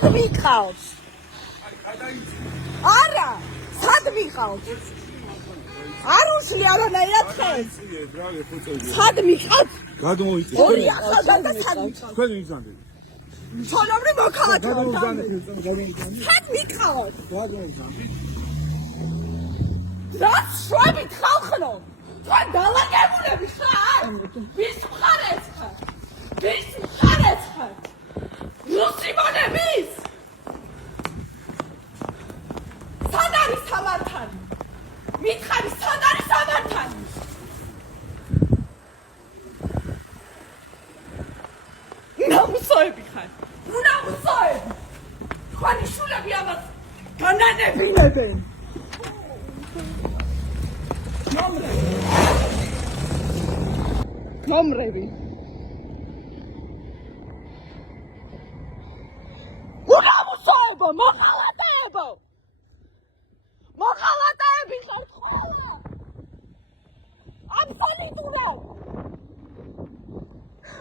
სად მიყავს? არა, სად მიყავს? არ უშლი არანაირად ხელს. სად მიყავს? გადმოიწევ. ორი ახალგაზრდა სად მიყავს? თქვენ იზანდეთ. ჩვეულებრივ მოქალაქე ვარ. სად მიყავს? რაც შვებით ხალხნო. თქვენ დალაგებულები ხარ? ვის მხარეს ხარ? ვის მხარეს ხარ? რუსიმონების? სად არის სამართალი? მითხარი, სად არის სამართალი? ნამუსოები ხარ. ნამუსოები. თქვენი შულები ამას განანებინებენ. ნომრები. უნამუსოებო, მოყალე!